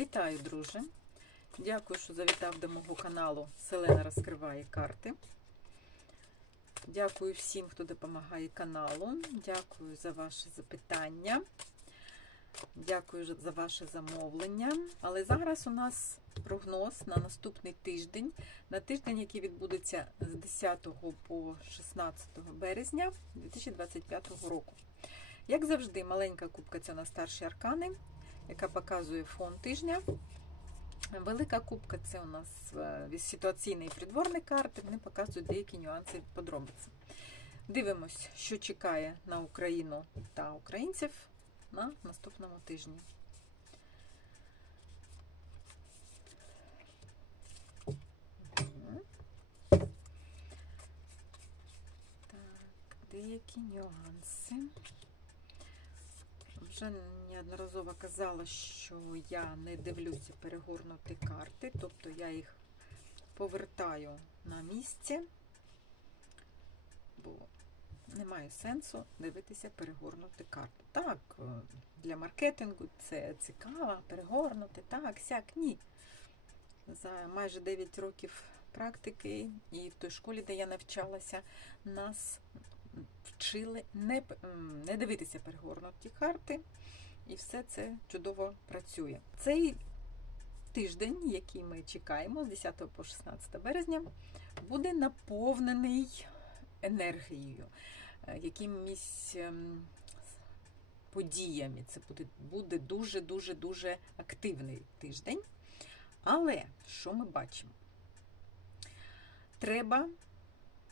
Вітаю, друже! Дякую, що завітав до мого каналу Селена розкриває карти. Дякую всім, хто допомагає каналу. Дякую за ваші запитання. Дякую за- ваше замовлення. Але зараз у нас прогноз на наступний тиждень, на тиждень, який відбудеться з 10 по 16 березня 2025 року. Як завжди, маленька кубка це на старші аркани, яка показує фон тижня. Велика кубка це у нас е, ситуаційний придворний карти. Вони показують деякі нюанси подробиці. Дивимось, що чекає на Україну та українців на наступному тижні. Деякі нюанси. Вже неодноразово казала, що я не дивлюся перегорнути карти, тобто я їх повертаю на місці, бо немає сенсу дивитися перегорнути карти. Так, е, для маркетингу це цікаво, перегорнути, так, сяк, ні. За майже 9 років практики і в той школі, де я навчалася, нас вчили не, не дивитися перегорнуті карти, і все це чудово працює. Цей тиждень, який ми чекаємо з 10 по 16 березня, буде наповнений енергією, е, якимись ем, подіями. Це буде, буде дуже дуже дуже активний тиждень. Але що ми бачимо? Треба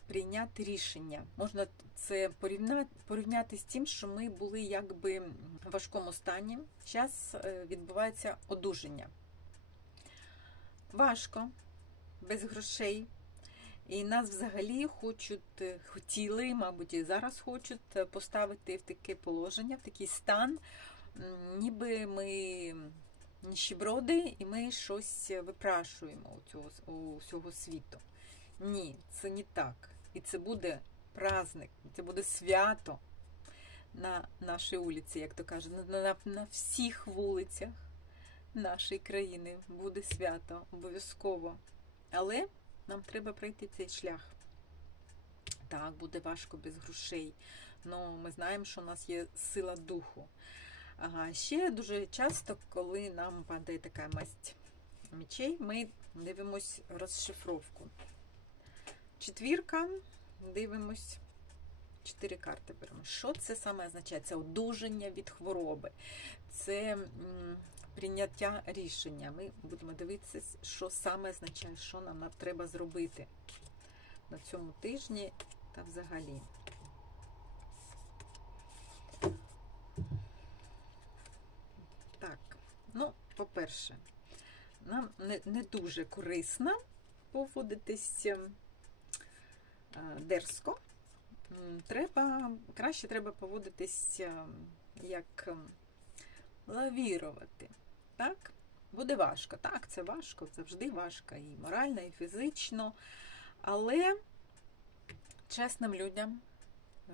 прийняти рішення. Можна це порівняти, порівняти з тим, що ми були якби в важкому стані. Зараз відбувається одужання. Важко, без грошей. І нас взагалі хочуть, е, хотіли, мабуть, і зараз хочуть е, поставити в таке положення, в такий стан, ніби ми ніщеброди, і ми щось випрашуємо у цього, у всього світу. Ні, це не так. І це буде праздник, це буде свято на нашій вулиці, як то кажуть, на, на, на всіх вулицях нашої країни буде свято обов'язково. Але нам треба пройти цей шлях. Так, буде важко без грошей. але ми знаємо, що у нас є сила духу. Ага, ще дуже часто, коли нам падає така масть мечей, ми дивимось розшифровку. Четвірка, дивимось. Чотири карти беремо. Що це саме означає? Це одужання від хвороби, це прийняття рішення. Ми будемо дивитися, що саме означає, що нам треба зробити на цьому тижні та взагалі. Так, ну, по-перше, нам не, дуже корисно поводитись ем, дерзко. Треба, краще треба поводитись як лавірувати. Так? Буде важко. Так, це важко, завжди важко і морально, і фізично. Але чесним людям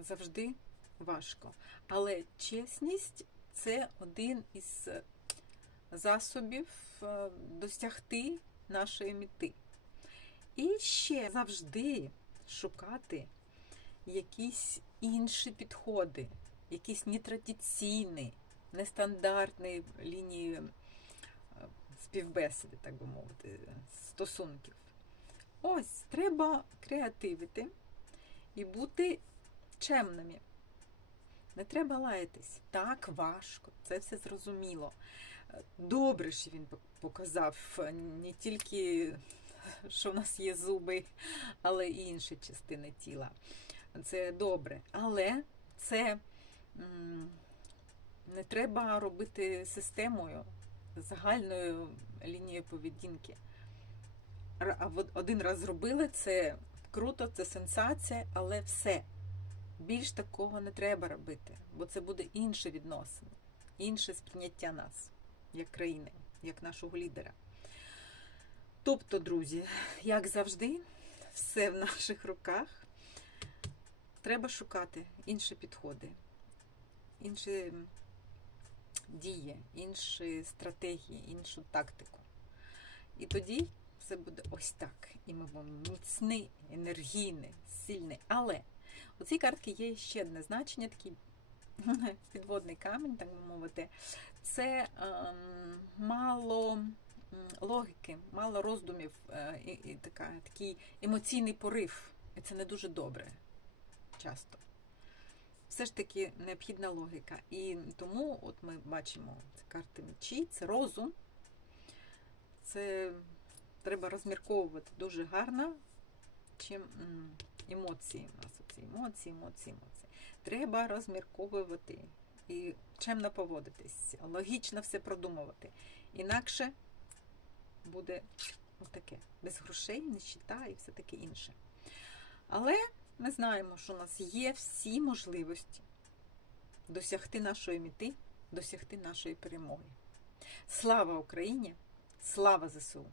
завжди важко. Але чесність це один із засобів е, досягти нашої мети. І ще завжди шукати якісь інші підходи, якісь нетрадиційні, нестандартні лінії е, співбесіди, так би мовити, стосунків. Ось, треба креативити і бути чемними. Не треба лаятись. Так важко, це все зрозуміло. Добре, що він показав е, не тільки, що в нас є зуби, але і інші частини тіла. Це добре. Але це не треба робити системою, загальною лінією поведінки. Один раз зробили, це круто, це сенсація, але все. Більш такого не треба робити, бо це буде інше відносини, інше сприйняття нас, як країни, як нашого лідера. Тобто, друзі, як завжди, все в наших руках. Треба шукати інші підходи, інші дії, інші стратегії, іншу тактику. І тоді все буде ось так. І ми будемо міцний, енергійний, сильний. Але у цій картці є ще одне значення, такий підводний камінь, так би мовити. Це ем, мало логіки, мало роздумів, е, і, і така, такий емоційний порив. І це не дуже добре часто. Все ж таки необхідна логіка. І тому от ми бачимо це карти мечі, це розум. Це треба розмірковувати дуже гарно, чим емоції. У нас оці емоції, емоції, емоції. Треба розмірковувати і чемно поводитись, логічно все продумувати. Інакше буде отаке. Без грошей, нищета і все таке інше. Але ми знаємо, що у нас є всі можливості досягти нашої мети, досягти нашої перемоги. Слава Україні! Слава ЗСУ!